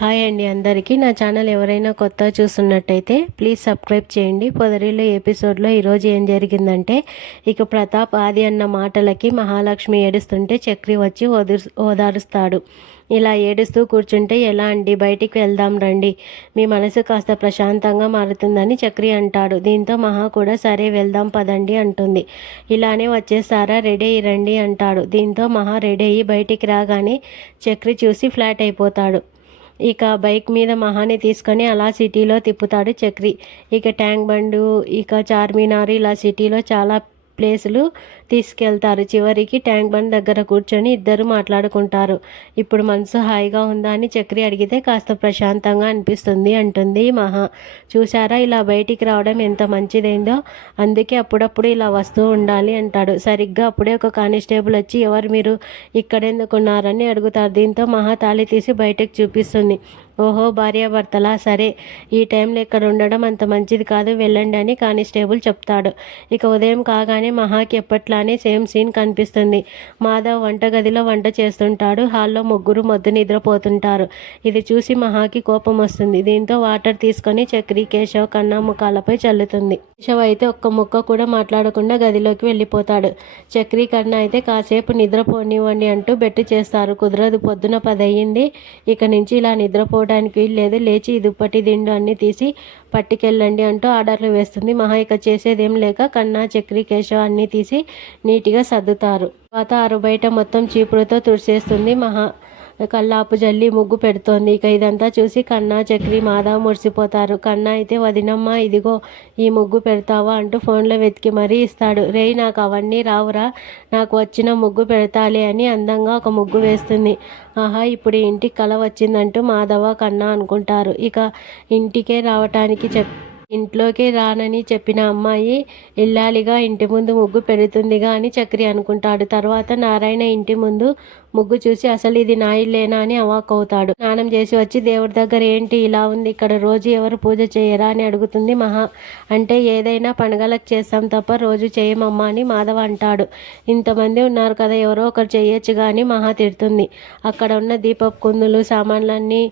Hi అండి అందరికీ. నా ఛానల్ ఎవరైనా కొత్తగా చూస్తున్నట్టయితే ప్లీజ్ సబ్స్క్రైబ్ చేయండి. పొదరిల్లు ఎపిసోడ్లో ఈరోజు ఏం జరిగిందంటే, ఇక ప్రతాప్ ఆది అన్న మాటలకి మహాలక్ష్మి ఏడుస్తుంటే చక్రి వచ్చి ఓదారుస్తాడు. ఇలా ఏడుస్తూ కూర్చుంటే ఎలా అండి, బయటికి వెళ్దాం రండి, మీ మనసు కాస్త ప్రశాంతంగా మారుతుందని చక్రి అంటాడు. దీంతో మహా కూడా సరే వెళ్దాం పదండి అంటుంది. ఇలానే వచ్చేసారా, రెడీ అయ్యి రండి అంటాడు. దీంతో మహా రెడీ అయ్యి బయటికి రాగానే చక్రి చూసి ఫ్లాట్ అయిపోతాడు. ఇక బైక్ మీద మహాని తీసుకొని అలా సిటీలో తిప్పుతాడు చక్రి. ఇక ట్యాంక్ బండు, ఇక చార్మినార్, ఇలా సిటీలో చాలా ప్లేసులు తీసుకెళ్తారు. చివరికి ట్యాంక్ బండ్ దగ్గర కూర్చొని ఇద్దరు మాట్లాడుకుంటారు. ఇప్పుడు మనసు హాయిగా ఉందా అని చక్రి అడిగితే కాస్త ప్రశాంతంగా అనిపిస్తుంది అంటుంది మహా. చూసారా, ఇలా బయటికి రావడం ఎంత మంచిదైందో, అందుకే అప్పుడప్పుడు ఇలా వస్తూ ఉండాలి అంటాడు. సరిగ్గా అప్పుడే ఒక కానిస్టేబుల్ వచ్చి ఎవరు మీరు, ఇక్కడెందుకున్నారని అడుగుతారు. దీంతో మహా తాళి తీసి బయటకు చూపిస్తుంది. ఓహో, భార్యాభర్తలా, సరే, ఈ టైంలో ఇక్కడ ఉండడం అంత మంచిది కాదు, వెళ్ళండి అని కానిస్టేబుల్ చెప్తాడు. ఇక ఉదయం కాగానే మహాకి ఎప్పట్లానే సేమ్ సీన్ కనిపిస్తుంది. మాధవ్ వంటగదిలో వంట చేస్తుంటాడు. హాల్లో ముగ్గురు మొద్దు నిద్రపోతుంటారు. ఇది చూసి మహాకి కోపం వస్తుంది. దీంతో వాటర్ తీసుకొని చక్రి, కేశవ్, కన్నా ముఖాలపై చల్లుతుంది. కేశవ్ అయితే ఒక్క ముక్క కూడా మాట్లాడకుండా గదిలోకి వెళ్ళిపోతాడు. చక్రి, కన్నా అయితే కాసేపు నిద్రపోనివ్వండి అంటూ బెట్టు చేస్తారు. కుదరదు, పొద్దున 10 అయ్యింది, ఇక నుంచి ఇలా నిద్రపోవడానికి లేదు, లేచి దుప్పటి దిండు అన్ని తీసి పట్టుకెళ్ళండి అంటూ ఆర్డర్లు వేస్తుంది మహా. ఇక చేసేదేం లేక కన్నా, చక్రి, కేశవ్ అన్నీ తీసి నీట్గా సర్దుతారు. తర్వాత ఆరుబయట మొత్తం చీపురుతో తుడిచేస్తుంది మహా. కల్లాపు జల్లి ముగ్గు పెడుతోంది. ఇక ఇదంతా చూసి కన్నా, చక్రి, మాధవ్ మురిసిపోతారు. కన్నా అయితే వదినమ్మ ఇదిగో ఈ ముగ్గు పెడతావా అంటూ ఫోన్లో వెతికి మరీ ఇస్తాడు. రేయ్, నాకు అవన్నీ రావురా, నాకు వచ్చిన ముగ్గు పెడతాలే అని అందంగా ఒక ముగ్గు వేస్తుంది. ఆహా, ఇప్పుడు ఇంటికి కల వచ్చిందంటూ మాధవ, కన్నా అనుకుంటారు. ఇక ఇంటికే రావటానికి ఇంట్లోకి రానని చెప్పిన అమ్మాయి ఇల్లాలిగా ఇంటి ముందు ముగ్గు పెడుతుందిగా అని చక్రి అనుకుంటాడు. తర్వాత నారాయణ ఇంటి ముందు ముగ్గు చూసి అసలు ఇది నా ఇల్లేనా అని అవాక్కవుతాడు. స్నానం చేసి వచ్చి దేవుడి దగ్గర ఏంటి ఇలా ఉంది, ఇక్కడ రోజు ఎవరు పూజ చేయరా అని అడుగుతుంది మహా. అంటే ఏదైనా పండగలకు చేస్తాం తప్ప రోజు చేయమమ్మా అని మాధవ అంటాడు. ఇంతమంది ఉన్నారు కదా, ఎవరో ఒకరు చేయొచ్చుగా అని మహా తిడుతుంది. అక్కడ ఉన్న దీపపు కుందులు సామాన్లన్నీ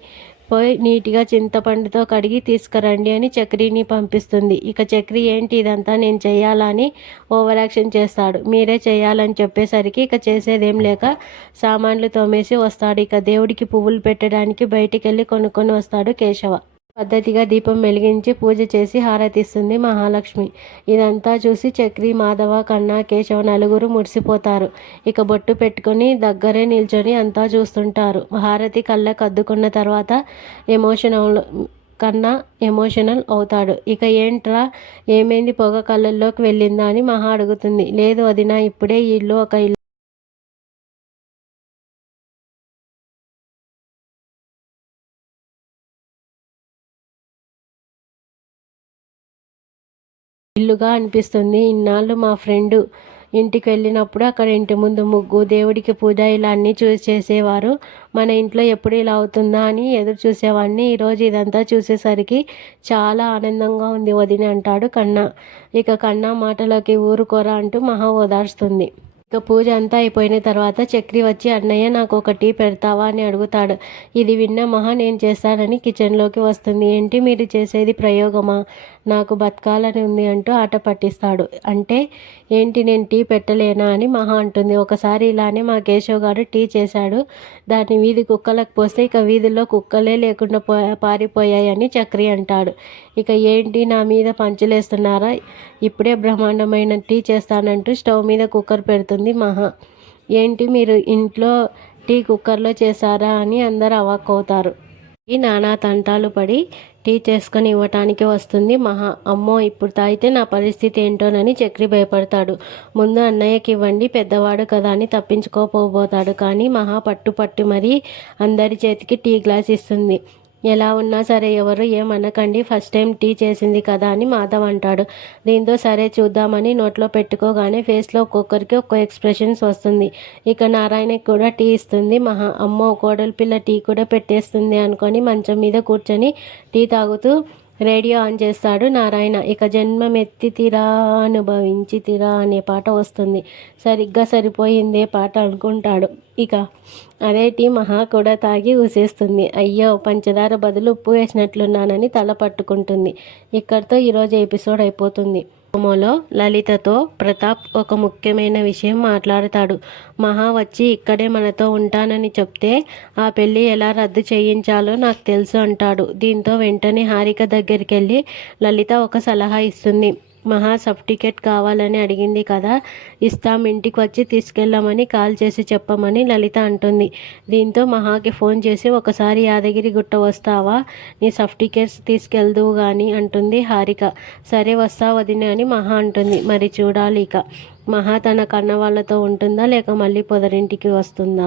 పోయి నీట్గా చింతపండుతో కడిగి తీసుకురండి అని చక్రిని పంపిస్తుంది. ఇక చక్రి ఏంటి ఇదంతా నేను చేయాలని ఓవర్ యాక్షన్ చేస్తాడు. మీరే చేయాలని చెప్పేసరికి ఇక చేసేదేం లేక సామాన్లు తోమేసి వస్తాడు. ఇక దేవుడికి పువ్వులు పెట్టడానికి బయటికి వెళ్ళి కొనుక్కొని వస్తాడు కేశవ. పద్ధతిగా దీపం వెలిగించి పూజ చేసి హారతిస్తుంది మహాలక్ష్మి. ఇదంతా చూసి చక్రి, మాధవ, కన్నా, కేశవ నలుగురు మురిసిపోతారు. ఇక బొట్టు పెట్టుకొని దగ్గరే నిల్చొని అంతా చూస్తుంటారు. హారతి కళ్ళకు అద్దుకున్న తర్వాత కన్నా ఎమోషనల్ అవుతాడు. ఇక ఏంట్రా, ఏమైంది, పొగ కళ్ళల్లోకి వెళ్ళిందా అని మహా అడుగుతుంది. లేదు వదినా, ఇప్పుడే ఈ ఇల్లు ఒక ఇల్లుగా అనిపిస్తుంది. ఇన్నాళ్ళు మా ఫ్రెండు ఇంటికి వెళ్ళినప్పుడు అక్కడ ఇంటి ముందు ముగ్గు, దేవుడికి పూజ ఇలా అన్నీ చూసి చేసేవారు. మన ఇంట్లో ఎప్పుడు ఇలా అవుతుందా అని ఎదురు చూసేవాడిని. ఈరోజు ఇదంతా చూసేసరికి చాలా ఆనందంగా ఉంది వదిన అంటాడు కన్నా. ఇక కన్నా మాటలోకి ఊరుకోరా అంటూ మహా ఓదార్స్తుంది. ఇక పూజ అంతా అయిపోయిన తర్వాత చక్రి వచ్చి అన్నయ్య నాకు ఒక టీ పెడతావా అని అడుగుతాడు. ఇది విన్న మహా నేను చేస్తానని కిచెన్లోకి వస్తుంది. ఏంటి మీరు చేసేది ప్రయోగమా, నాకు బతకాలని ఉంది అంటూ ఆట పట్టిస్తాడు. అంటే ఏంటి, నేను టీ పెట్టలేనా అని మహా అంటుంది. ఒకసారి ఇలానే మా కేశవ్ గారు టీ చేశాడు, దాన్ని వీధి కుక్కలకు పోస్తే ఇక వీధిలో కుక్కలే లేకుండా పారిపోయాయని చక్రి అంటాడు. ఇక ఏంటి నా మీద పంచులేస్తున్నారా, ఇప్పుడే బ్రహ్మాండమైన టీ చేస్తానంటూ స్టవ్ మీద కుక్కర్ పెడుతుంది మహా. ఏంటి మీరు ఇంట్లో టీ కుక్కర్లో చేశారా అని అందరు అవాక్కవుతారు. ఈ నానా తంటాలు పడి టీ చేసుకొని ఇవ్వటానికి వస్తుంది మహా. అమ్మో, ఇప్పుడు తాగితే నా పరిస్థితి ఏంటోనని చక్రి భయపడతాడు. ముందు అన్నయ్యకి ఇవ్వండి, పెద్దవాడు కదా అని తప్పించుకోపోతాడు. కానీ మహా పట్టు మరీ అందరి చేతికి టీ గ్లాస్ ఇస్తుంది. ఎలా ఉన్నా సరే ఎవరు ఏమనకండి, ఫస్ట్ టైం టీ చేసింది కదా అని మాధవ్ అంటాడు. దీంతో సరే చూద్దామని నోట్లో పెట్టుకోగానే ఫేస్లో ఒక్కొక్కరికి ఒక్కో ఎక్స్ప్రెషన్స్ వస్తుంది. ఇక నారాయణకి కూడా టీ ఇస్తుంది మహా. అమ్మో, కోడలి పిల్ల టీ కూడా పెట్టేస్తుంది అనుకొని మంచం మీద కూర్చొని టీ తాగుతూ రేడియో ఆన్ చేస్తాడు నారాయణ. ఇక జన్మమెత్తితిరా అనుభవించితిరా అనే పాట వస్తుంది. సరిగ్గా సరిపోయిందే పాట అనుకుంటాడు. ఇక అదేటి మహా కూడా తాగి ఊసేస్తుంది. అయ్యో పంచదార బదులు ఉప్పు వేసినట్లున్నానని తల పట్టుకుంటుంది. ఇక్కడితో ఈరోజు ఎపిసోడ్ అయిపోతుంది. ప్రోమోలో లలితతో ప్రతాప్ ఒక ముఖ్యమైన విషయం మాట్లాడతాడు. మహా వచ్చి ఇక్కడే మనతో ఉంటానని చెప్తే ఆ పెళ్ళి ఎలా రద్దు చేయించాలో నాకు తెలుసు అంటాడు. దీంతో వెంటనే హారిక దగ్గరికి వెళ్ళి లలిత ఒక సలహా ఇస్తుంది. మహా సర్టిఫికెట్ కావాలని అడిగింది కదా, ఇస్తాం, ఇంటికి వచ్చి తీసుకెళ్ళమని కాల్ చేసి చెప్పమని లలిత అంటుంది. దీంతో మహాకి ఫోన్ చేసి ఒకసారి యాదగిరి గుట్ట వస్తావా, నీ సర్టిఫికేట్స్ తీసుకెళ్దువు గాని అంటుంది హారిక. సరే వస్తా వదిన అని మహా అంటుంది. మరి చూడాలి ఇక మహా తన కన్న వాళ్ళతో ఉంటుందా లేక మళ్ళీ పొదరింటికి వస్తుందా.